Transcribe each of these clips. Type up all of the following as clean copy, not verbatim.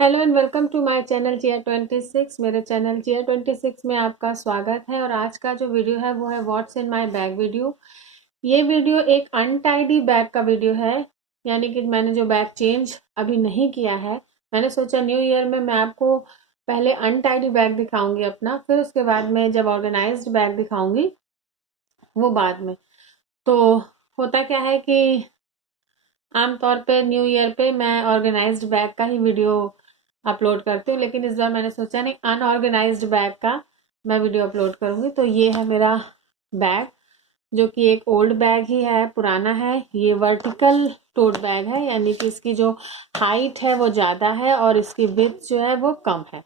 Hello and welcome to my channel GR26। मेरे channel GR26 में आपका स्वागत है। और आज का जो वीडियो है वो है what's in my bag video. ये वीडियो एक अनटाइडी बैग का वीडियो है, यानी कि मैंने जो बैग चेंज अभी नहीं किया है। मैंने सोचा न्यू ईयर में मैं आपको पहले अनटाइडी बैग दिखाऊंगी अपना, फिर उसके बाद में जब ऑर्गेनाइज्ड बैग दिखाऊंगी वो बाद में। तो होता क्या है कि आमतौर पे न्यू ईयर पे मैं ऑर्गेनाइज्ड बैग का ही वीडियो अपलोड करती हूँ, लेकिन इस बार मैंने सोचा नहीं, अनऑर्गेनाइज्ड बैग का मैं वीडियो अपलोड करूँगी। तो ये है मेरा बैग, जो कि एक ओल्ड बैग ही है, पुराना है। ये वर्टिकल टोट बैग है, यानी कि इसकी जो हाइट है वो ज़्यादा है और इसकी विड्थ जो है वो कम है।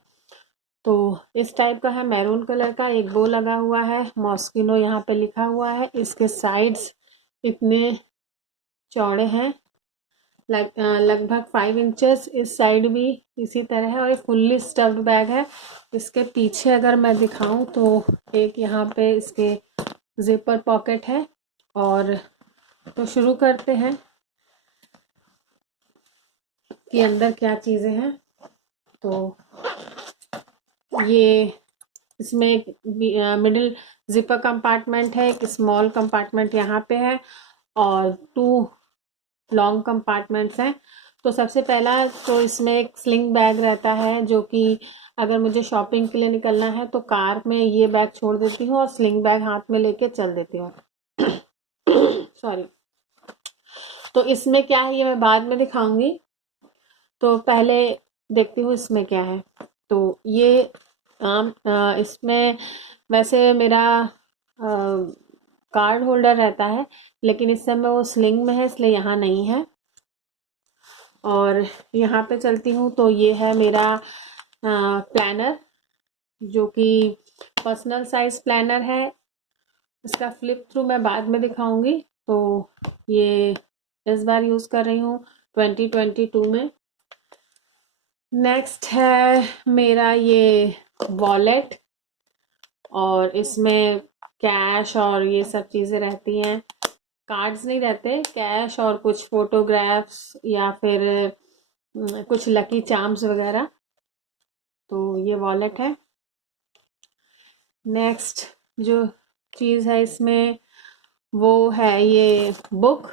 तो इस टाइप का है, मैरून कलर का। एक बो लगा हुआ है, मॉस्किनो यहाँ पे लिखा हुआ है। इसके साइड्स इतने चौड़े हैं, लगभग 5 इंचेस। इस साइड भी इसी तरह है और ये फुल्ली स्टफ्ड बैग है। इसके पीछे अगर मैं दिखाऊं तो एक यहाँ पे इसके जिपर पॉकेट है। और तो शुरू करते हैं कि अंदर क्या चीज़ें हैं। तो ये इसमें एक मिडिल जिपर कंपार्टमेंट है, एक स्मॉल कंपार्टमेंट यहाँ पे है और 2 लॉन्ग कंपार्टमेंट्स हैं। तो सबसे पहला तो इसमें एक स्लिंग बैग रहता है, जो कि अगर मुझे शॉपिंग के लिए निकलना है तो कार में ये बैग छोड़ देती हूँ और स्लिंग बैग हाथ में लेके चल देती हूँ। सॉरी। तो इसमें क्या है ये मैं बाद में दिखाऊंगी। तो पहले देखती हूँ इसमें क्या है। तो ये इसमें वैसे मेरा कार्ड होल्डर रहता है, लेकिन इस समय वो स्लिंग में है इसलिए यहाँ नहीं है। और यहाँ पे चलती हूँ तो ये है मेरा प्लानर, जो कि पर्सनल साइज प्लानर है। इसका फ्लिप थ्रू मैं बाद में दिखाऊंगी। तो ये इस बार यूज़ कर रही हूँ 2022 में। नेक्स्ट है मेरा ये वॉलेट, और इसमें कैश और ये सब चीज़ें रहती हैं। कार्ड्स नहीं रहते, कैश और कुछ फोटोग्राफ्स या फिर कुछ लकी चार्म्स वगैरह। तो ये वॉलेट है। नेक्स्ट जो चीज़ है इसमें वो है ये book,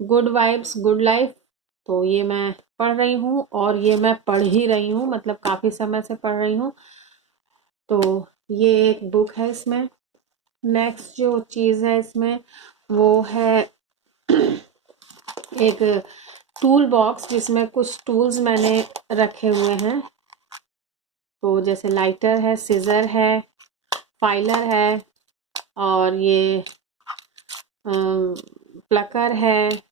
good vibes good life. तो ये मैं पढ़ रही हूँ और ये मैं पढ़ ही रही हूँ, मतलब काफ़ी समय से पढ़ रही हूँ। तो ये एक बुक है इसमें। नेक्स्ट जो चीज़ है इसमें वो है एक टूल बॉक्स, जिसमें कुछ टूल्स मैंने रखे हुए हैं। तो जैसे लाइटर है, सीजर है, फाइलर है, और ये प्लकर है,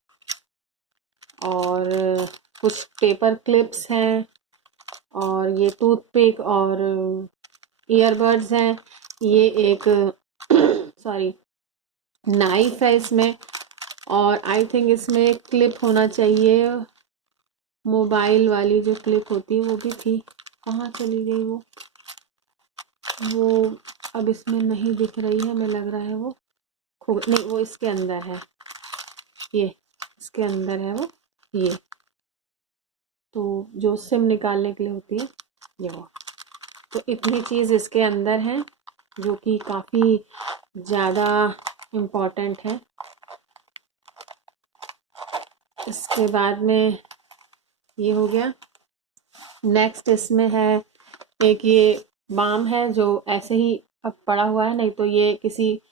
और कुछ पेपर क्लिप्स हैं, और ये टूथपिक और ईयरबड्स हैं। ये एक सॉरी नाइफ है इसमें। और आई थिंक इसमें एक क्लिप होना चाहिए, मोबाइल वाली जो क्लिप होती है वो भी थी। कहाँ चली गई वो अब इसमें नहीं दिख रही है, हमें लग रहा है वो नहीं, वो इसके अंदर है। ये इसके अंदर है वो, ये तो जो सिम निकालने के लिए होती है ये वो। तो इतनी चीज़ इसके अंदर है, जो कि काफ़ी ज़्यादा इम्पोर्टेंट है। इसके बाद में ये हो गया। नेक्स्ट इसमें है एक ये बाम है, जो ऐसे ही अब पड़ा हुआ है, नहीं तो ये किसी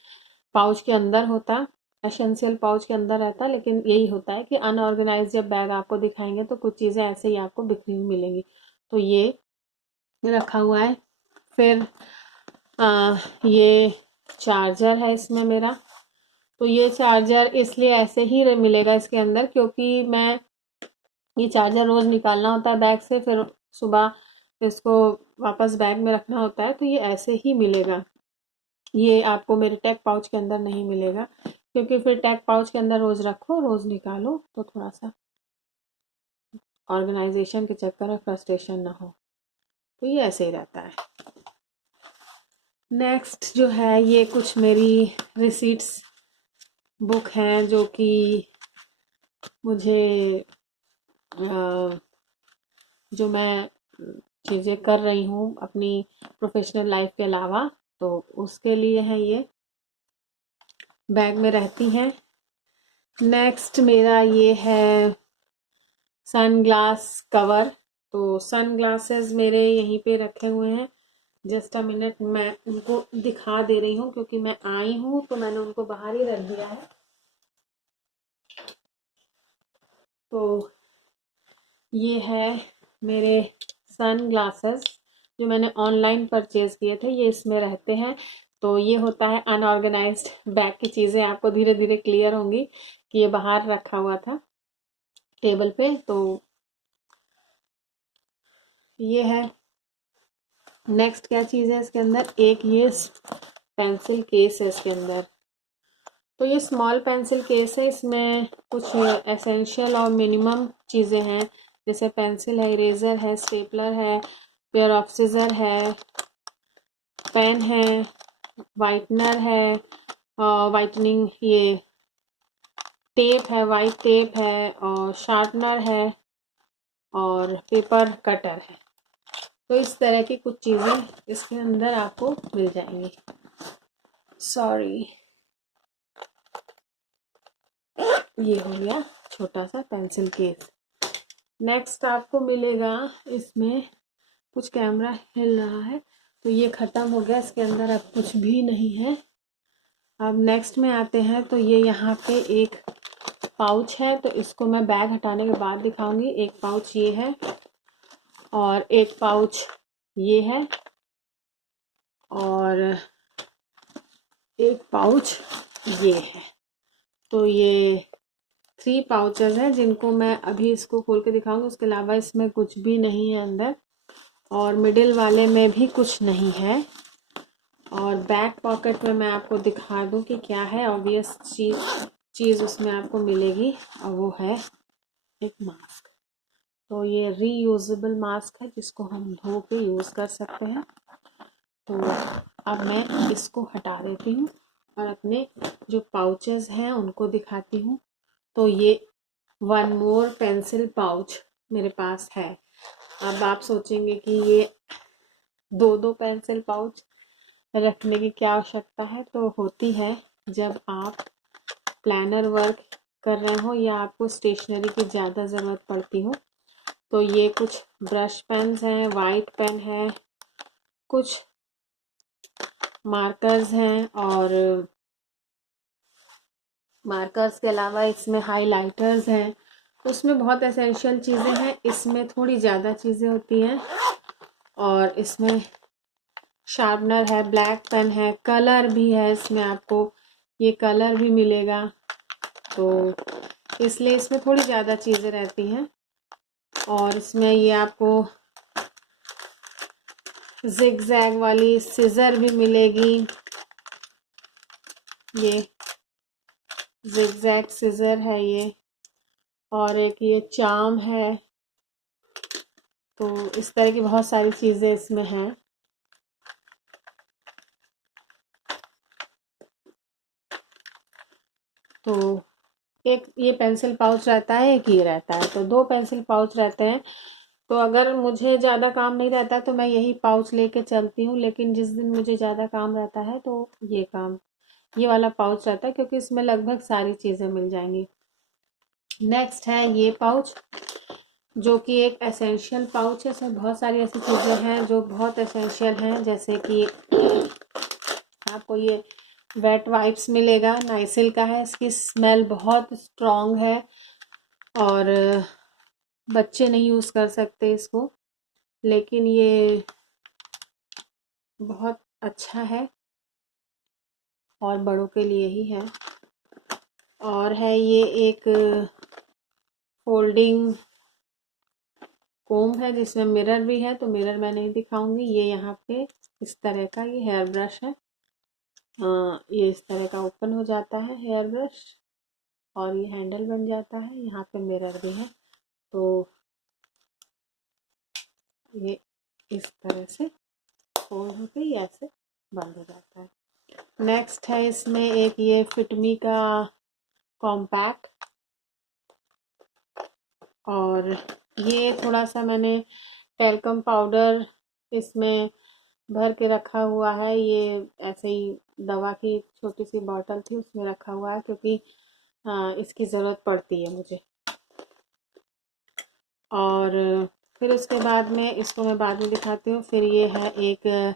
पाउच के अंदर होता, एसेंशियल पाउच के अंदर रहता। लेकिन यही होता है कि अनऑर्गेनाइज जब बैग आपको दिखाएंगे तो कुछ चीज़ें ऐसे ही आपको बिखरी हुई मिलेंगी। तो ये रखा हुआ है। फिर ये चार्जर है इसमें मेरा। तो ये चार्जर इसलिए ऐसे ही मिलेगा इसके अंदर, क्योंकि मैं ये चार्जर रोज़ निकालना होता है बैग से, फिर सुबह इसको वापस बैग में रखना होता है, तो ये ऐसे ही मिलेगा। ये आपको मेरे टैग पाउच के अंदर नहीं मिलेगा, क्योंकि फिर टैग पाउच के अंदर रोज़ रखो रोज़ निकालो तो थोड़ा सा ऑर्गेनाइजेशन के चक्कर में फ्रस्ट्रेशन ना हो। तो ये ऐसे ही रहता है। नेक्स्ट जो है ये कुछ मेरी रिसीट्स बुक हैं, जो कि मुझे जो मैं चीज़ें कर रही हूँ अपनी प्रोफेशनल लाइफ के अलावा, तो उसके लिए है ये बैग में रहती हैं। नेक्स्ट मेरा ये है सन ग्लास कवर। तो सन ग्लासेस मेरे यहीं पे रखे हुए हैं। जस्ट अ मिनट, मैं उनको दिखा दे रही हूँ क्योंकि मैं आई हूँ तो मैंने उनको बाहर ही रख दिया है। तो ये है मेरे सन ग्लासेस जो मैंने ऑनलाइन परचेज किए थे, ये इसमें रहते हैं। तो ये होता है अनऑर्गेनाइज्ड बैग की चीज़ें आपको धीरे धीरे क्लियर होंगी कि ये बाहर रखा हुआ था टेबल पे। तो ये है। नेक्स्ट क्या चीज़ है इसके अंदर, एक ये पेंसिल केस है इसके अंदर। तो ये स्मॉल पेंसिल केस है, इसमें कुछ एसेंशियल और मिनिमम चीज़ें हैं, जैसे पेंसिल है, इरेज़र है, स्टेपलर है, पेयर ऑफ सीजर है, पेन है, वाइटनर है, वाइटनिंग ये टेप है, वाइट टेप है, और शार्पनर है, और पेपर कटर है। तो इस तरह की कुछ चीज़ें इसके अंदर आपको मिल जाएंगी। सॉरी, ये हो गया छोटा सा पेंसिल केस। नेक्स्ट आपको मिलेगा इसमें, कुछ कैमरा हिल रहा है, तो ये ख़त्म हो गया, इसके अंदर अब कुछ भी नहीं है। अब नेक्स्ट में आते हैं। तो ये यहाँ पे एक पाउच है, तो इसको मैं बैग हटाने के बाद दिखाऊंगी। एक पाउच ये है और एक पाउच ये है और एक पाउच ये है। तो ये 3 पाउचेस हैं जिनको मैं अभी इसको खोल के दिखाऊंगी। उसके अलावा इसमें कुछ भी नहीं है अंदर, और मिडिल वाले में भी कुछ नहीं है। और बैक पॉकेट में मैं आपको दिखा दूं कि क्या है। ऑब्वियस चीज़ उसमें आपको मिलेगी, और वो है एक मास्क। तो ये रीयूजेबल मास्क है जिसको हम धो के यूज़ कर सकते हैं। तो अब मैं इसको हटा देती हूँ और अपने जो पाउचेस हैं उनको दिखाती हूँ। तो ये 1 मोर पेंसिल पाउच मेरे पास है। अब आप सोचेंगे कि ये 2 पेंसिल पाउच रखने की क्या आवश्यकता है। तो होती है जब आप प्लानर वर्क कर रहे हो या आपको स्टेशनरी की ज़्यादा ज़रूरत पड़ती हो। तो ये कुछ ब्रश पेन्स हैं, वाइट पेन है, कुछ मार्कर्स हैं, और मार्कर्स के अलावा इसमें हाइलाइटर्स हैं। उसमें बहुत एसेंशियल चीज़ें हैं, इसमें थोड़ी ज़्यादा चीज़ें होती हैं। और इसमें शार्पनर है, ब्लैक पेन है, कलर भी है इसमें, आपको ये कलर भी मिलेगा। तो इसलिए इसमें थोड़ी ज़्यादा चीज़ें रहती हैं। और इसमें ये आपको जिग जैग वाली सीज़र भी मिलेगी। ये जिग जैग सीज़र है ये, और एक ये चार्म है। तो इस तरह की बहुत सारी चीज़ें इसमें हैं। तो एक ये पेंसिल पाउच रहता है, एक ये रहता है, तो 2 पेंसिल पाउच रहते हैं। तो अगर मुझे ज़्यादा काम नहीं रहता तो मैं यही पाउच लेके चलती हूँ, लेकिन जिस दिन मुझे ज़्यादा काम रहता है तो ये वाला पाउच रहता है, क्योंकि इसमें लगभग सारी चीज़ें मिल जाएंगी। नेक्स्ट है ये पाउच, जो कि एक एसेंशियल पाउच है। इसमें बहुत सारी ऐसी चीज़ें हैं जो बहुत एसेंशियल हैं, जैसे कि आपको ये वेट वाइप्स मिलेगा, नाइसिल का है। इसकी स्मेल बहुत स्ट्रॉन्ग है और बच्चे नहीं यूज़ कर सकते इसको, लेकिन ये बहुत अच्छा है और बड़ों के लिए ही है। और है ये एक फोल्डिंग कोम है जिसमें मिरर भी है, तो मिरर मैं नहीं दिखाऊंगी। ये यहाँ पे इस तरह का ये हेयर ब्रश है। ये इस तरह का ओपन हो जाता है हेयर ब्रश, और ये हैंडल बन जाता है। यहाँ पे मिरर भी है, तो ये इस तरह से फोल्ड होकर ये ऐसे बंद हो जाता है। नेक्स्ट है इसमें एक ये फिटमी का कॉम्पैक्ट, और ये थोड़ा सा मैंने टैल्कम पाउडर इसमें भर के रखा हुआ है। ये ऐसे ही दवा की छोटी सी बॉटल थी, उसमें रखा हुआ है, क्योंकि इसकी ज़रूरत पड़ती है मुझे। और फिर उसके बाद में इसको मैं बाद में दिखाती हूँ। फिर ये है एक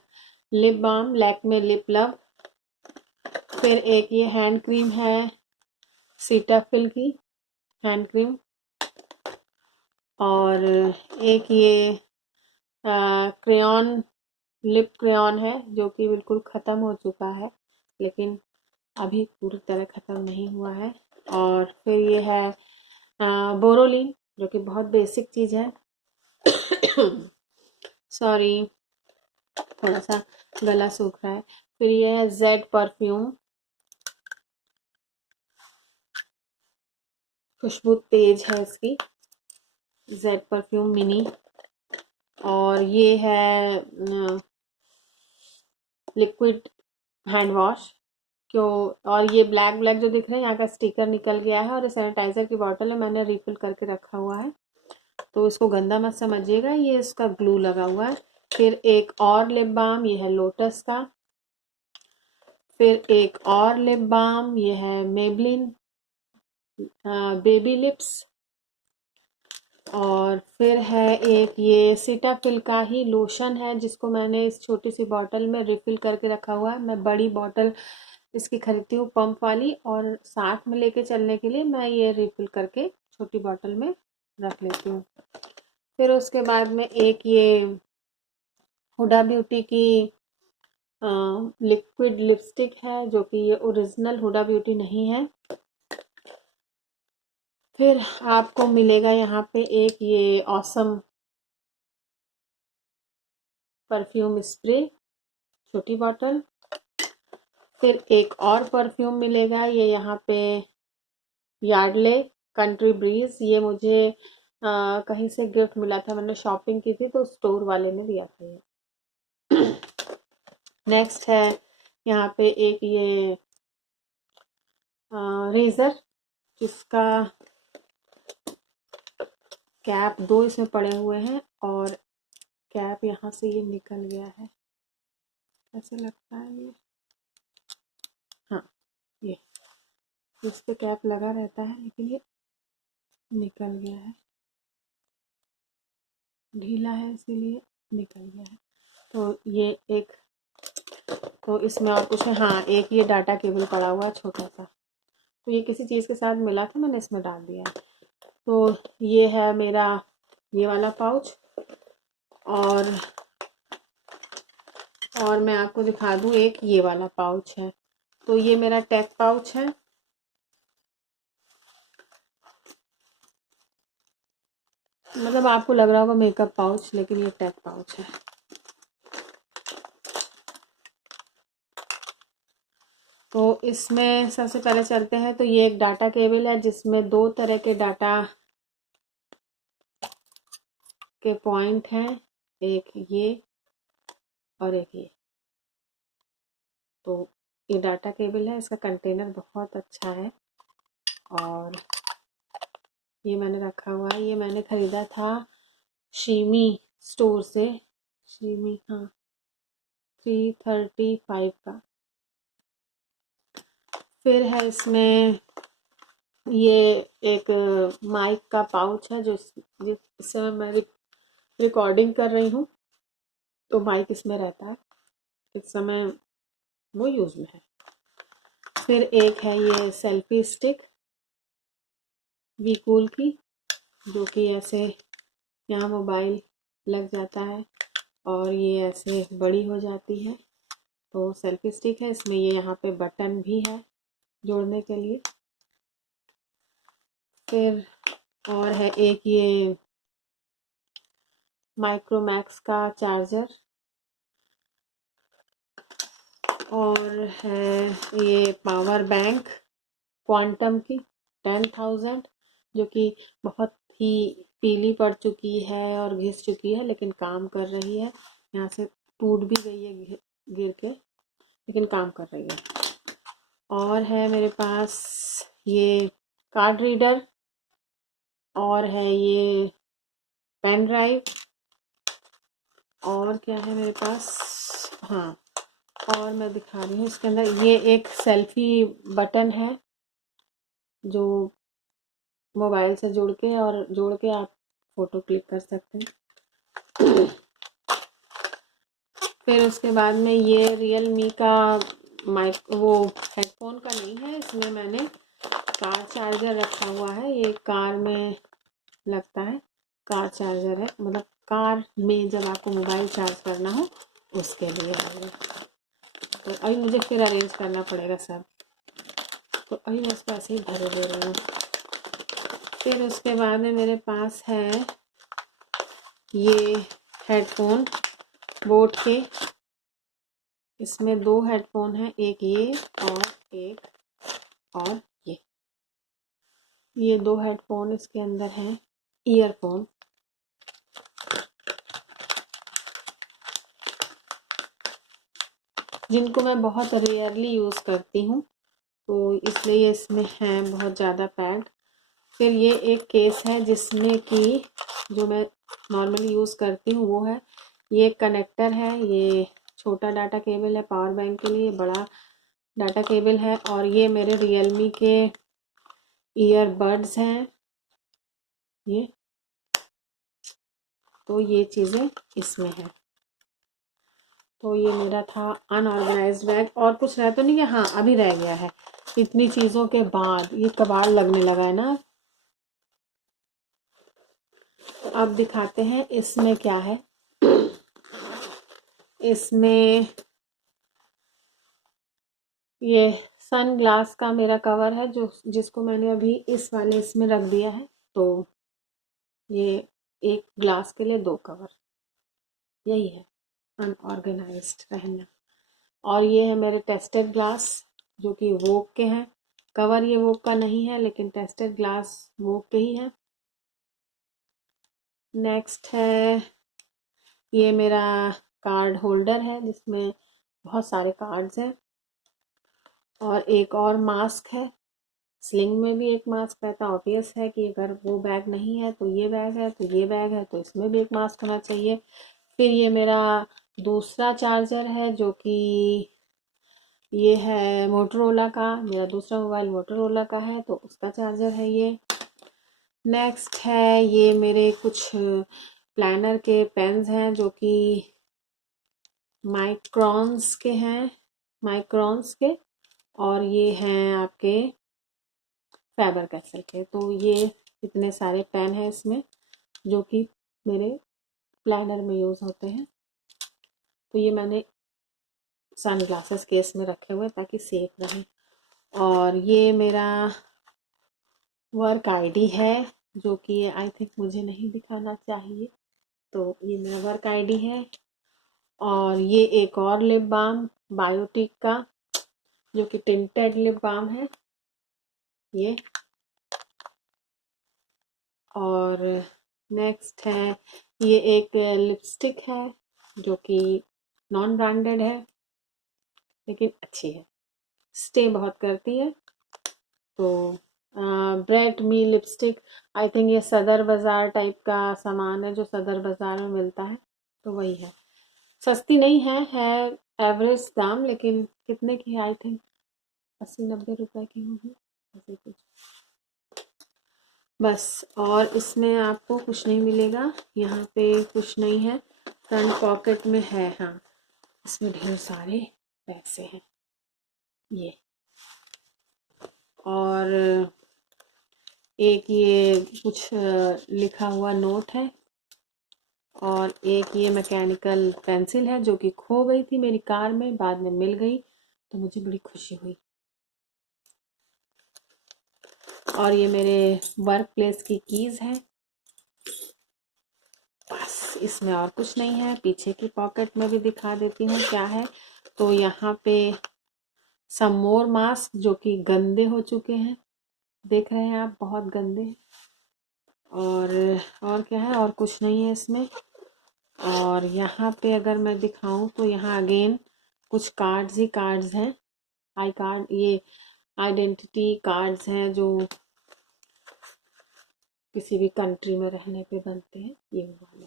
lip balm, Lakme lip love. फिर एक ये हैंड क्रीम है सीटाफिल की हैंड क्रीम। और एक ये क्रेयॉन, लिप क्रेयॉन है, जो कि बिल्कुल ख़त्म हो चुका है, लेकिन अभी पूरी तरह ख़त्म नहीं हुआ है। और फिर ये है बोरोलिन, जो कि बहुत बेसिक चीज़ है। सॉरी, थोड़ा सा गला सूख रहा है। फिर ये है जेड परफ्यूम, खुशबू तेज है इसकी, जेड परफ्यूम मिनी। और ये है लिक्विड हैंड वॉश क्यों। और ये ब्लैक ब्लैक जो दिख रहे हैं, यहाँ का स्टिकर निकल गया है, और सैनिटाइजर की बोतल है, मैंने रिफिल करके रखा हुआ है, तो इसको गंदा मत समझिएगा, ये इसका ग्लू लगा हुआ है। फिर एक और लिप बाम, ये है लोटस का। फिर एक और लिप बाम, ये है मेबलिन बेबी लिप्स। और फिर है एक ये सीटाफिल का ही लोशन है, जिसको मैंने इस छोटी सी बॉटल में रिफिल करके रखा हुआ है। मैं बड़ी बॉटल इसकी खरीदती हूँ पंप वाली, और साथ में लेके चलने के लिए मैं ये रिफिल करके छोटी बॉटल में रख लेती हूँ। फिर उसके बाद में एक ये हुडा ब्यूटी की लिक्विड लिपस्टिक है, जो कि ये ओरिजिनल हुडा ब्यूटी नहीं है। फिर आपको मिलेगा यहाँ पे एक ये ऑसम परफ्यूम स्प्रे, छोटी बॉटल। फिर एक और परफ्यूम मिलेगा, ये यहाँ पे यार्डले कंट्री ब्रीज। ये मुझे कहीं से गिफ्ट मिला था, मैंने शॉपिंग की थी, तो स्टोर वाले ने दिया था ये। नेक्स्ट है यहाँ पे एक ये रेज़र, जिसका कैप दो इसमें पड़े हुए हैं, और कैप यहाँ से ये निकल गया है, कैसे लगता है ये, हाँ, ये इस पे कैप लगा रहता है, लेकिन ये निकल गया है, ढीला है इसीलिए निकल गया है। तो ये एक, तो इसमें और कुछ है, हाँ, एक ये डाटा केबल पड़ा हुआ है छोटा सा, तो ये किसी चीज़ के साथ मिला था, मैंने इसमें डाल दिया है। तो ये है मेरा ये वाला पाउच। और मैं आपको दिखा दूँ, एक ये वाला पाउच है, तो ये मेरा टेक पाउच है। मतलब आपको लग रहा होगा मेकअप पाउच, लेकिन ये टेक पाउच है। तो इसमें सबसे पहले चलते हैं, तो ये एक डाटा केबल है, जिसमें दो तरह के डाटा के पॉइंट हैं, एक ये और एक ये। तो ये डाटा केबल है, इसका कंटेनर बहुत अच्छा है, और ये मैंने रखा हुआ है, ये मैंने ख़रीदा था शीमी स्टोर से, शीमी, हाँ, 335 का। फिर है इसमें ये एक माइक का पाउच है, जो इस समय मैं रिकॉर्डिंग कर रही हूँ, तो माइक इसमें रहता है, इस समय वो यूज़ में है। फिर एक है ये सेल्फी स्टिक वी कूल की, जो कि ऐसे यहाँ मोबाइल लग जाता है, और ये ऐसे बड़ी हो जाती है, तो सेल्फी स्टिक है। इसमें ये यहाँ पे बटन भी है जोड़ने के लिए। फिर और है एक ये माइक्रोमैक्स का चार्जर, और है ये पावर बैंक क्वांटम की 10,000, जो कि बहुत ही पीली पड़ चुकी है और घिस चुकी है, लेकिन काम कर रही है। यहाँ से टूट भी गई है गिर के, लेकिन काम कर रही है। और है मेरे पास ये कार्ड रीडर, और है ये पेन ड्राइव, और क्या है मेरे पास, हाँ, और मैं दिखा रही हूँ इसके अंदर ये एक सेल्फी बटन है जो मोबाइल से जोड़ के आप फ़ोटो क्लिक कर सकते हैं। फिर उसके बाद में ये रियलमी का माइक वो हेडफोन का नहीं है, इसमें मैंने कार चार्जर रखा हुआ है। ये कार में लगता है, कार चार्जर है, मतलब कार में जब आपको मोबाइल चार्ज करना हो उसके लिए है। तो अभी मुझे फिर अरेंज करना पड़ेगा सब, तो अभी मैं इसको ऐसे ही भरे दे रही हूँ। फिर उसके बाद में मेरे पास है ये हेडफोन बोट के, इसमें 2 हेडफोन हैं, एक ये और ये 2 हेडफोन इसके अंदर हैं, ईयरफोन। जिनको मैं बहुत रेयरली यूज़ करती हूँ, तो इसलिए इसमें है बहुत ज़्यादा पैड। फिर ये एक केस है जिसमें कि जो मैं नॉर्मली यूज़ करती हूँ वो है, ये कनेक्टर है, ये छोटा डाटा केबल है पावर बैंक के लिए, बड़ा डाटा केबल है, और ये मेरे रियलमी के ईयरबड्स हैं ये। तो ये चीज़ें इसमें हैं। तो ये मेरा था अनऑर्गेनाइज्ड बैग। और कुछ रह तो नहीं है? हाँ, अभी रह गया है। इतनी चीज़ों के बाद ये कबाड़ लगने लगा है ना। अब दिखाते हैं इसमें क्या है। इसमें ये सन ग्लास का मेरा कवर है जो जिसको मैंने अभी इस वाले इसमें रख दिया है। तो ये एक ग्लास के लिए 2 कवर, यही है अनऑर्गेनाइज्ड रहना। और ये है मेरे टेस्टेड ग्लास जो कि वोक के हैं। कवर ये वोक का नहीं है लेकिन टेस्टेड ग्लास वोक के ही है। नेक्स्ट है ये मेरा कार्ड होल्डर है जिसमें बहुत सारे कार्ड्स हैं। और एक और मास्क है, स्लिंग में भी एक मास्क रहता है। ऑब्वियस है कि अगर वो बैग नहीं है तो ये बैग है, तो ये बैग है तो इसमें भी एक मास्क होना चाहिए। फिर ये मेरा दूसरा चार्जर है जो कि ये है मोटरोला का, मेरा दूसरा मोबाइल मोटरोला का है तो उसका चार्जर है ये। नेक्स्ट है ये मेरे कुछ प्लानर के पेन्स हैं जो कि माइक्रॉन्स के हैं, माइक्रॉन्स के, और ये हैं आपके फैबर कैसल के। तो ये इतने सारे पेन हैं इसमें जो कि मेरे प्लानर में यूज़ होते हैं। तो ये मैंने सन ग्लासेस केस में रखे हुए ताकि सेफ रहे। और ये मेरा वर्क आईडी है जो कि आई थिंक मुझे नहीं दिखाना चाहिए, तो ये मेरा वर्क आईडी है। और ये एक और लिप बाम बायोटिक का जो कि टिंटेड लिप बाम है ये। और नेक्स्ट है ये एक लिपस्टिक है जो कि नॉन ब्रांडेड है लेकिन अच्छी है, स्टे बहुत करती है। तो bread me lipstick, I think ये सदर बाज़ार टाइप का सामान है जो सदर बाज़ार में मिलता है, तो वही है। सस्ती नहीं है एवरेज दाम, लेकिन कितने की है, आई थिंक 80-90 रुपए की होगी ऐसे कुछ बस। और इसमें आपको कुछ नहीं मिलेगा, यहाँ पे कुछ नहीं है। फ्रंट पॉकेट में है, हाँ, इसमें ढेर सारे पैसे हैं ये। और एक ये कुछ लिखा हुआ नोट है। और एक ये मैकेनिकल पेंसिल है जो कि खो गई थी मेरी कार में, बाद में मिल गई तो मुझे बड़ी खुशी हुई। और ये मेरे वर्क प्लेस की कीज़ है। बस इसमें और कुछ नहीं है। पीछे की पॉकेट में भी दिखा देती हूँ क्या है। तो यहाँ पे सम मोर मास्क जो कि गंदे हो चुके हैं, देख रहे हैं आप, बहुत गंदे। और क्या है, और कुछ नहीं है इसमें। और यहाँ पे अगर मैं दिखाऊं तो यहाँ अगेन कुछ कार्ड्स ही कार्ड्स हैं। आई कार्ड, ये आइडेंटिटी कार्ड्स हैं जो किसी भी कंट्री में रहने पे बनते हैं, ये वाले।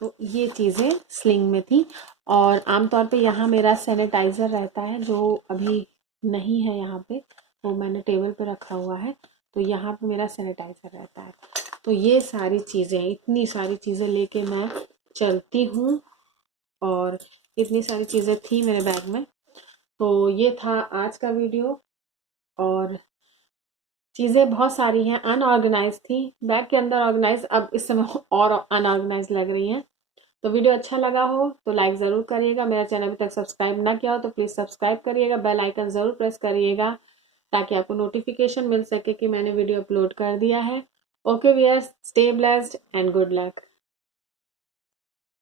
तो ये चीज़ें स्लिंग में थी। और आमतौर पे यहाँ मेरा सैनिटाइज़र रहता है, जो अभी नहीं है यहाँ पे, वो मैंने टेबल पे रखा हुआ है। तो यहाँ पे मेरा सैनिटाइज़र रहता है। तो ये सारी चीज़ें, इतनी सारी चीज़ें लेके मैं चलती हूँ, और इतनी सारी चीज़ें थी मेरे बैग में। तो ये था आज का वीडियो। और चीज़ें बहुत सारी हैं, अनऑर्गेनाइज थी बैग के अंदर, ऑर्गेनाइज अब इस समय और अनऑर्गेनाइज लग रही हैं। तो वीडियो अच्छा लगा हो तो लाइक ज़रूर करिएगा। मेरा चैनल अभी तक सब्सक्राइब ना किया हो तो प्लीज़ सब्सक्राइब करिएगा, बेल आइकन ज़रूर प्रेस करिएगा, ताकि आपको नोटिफिकेशन मिल सके कि मैंने वीडियो अपलोड कर दिया है। Okay viewers, stay blessed and good luck.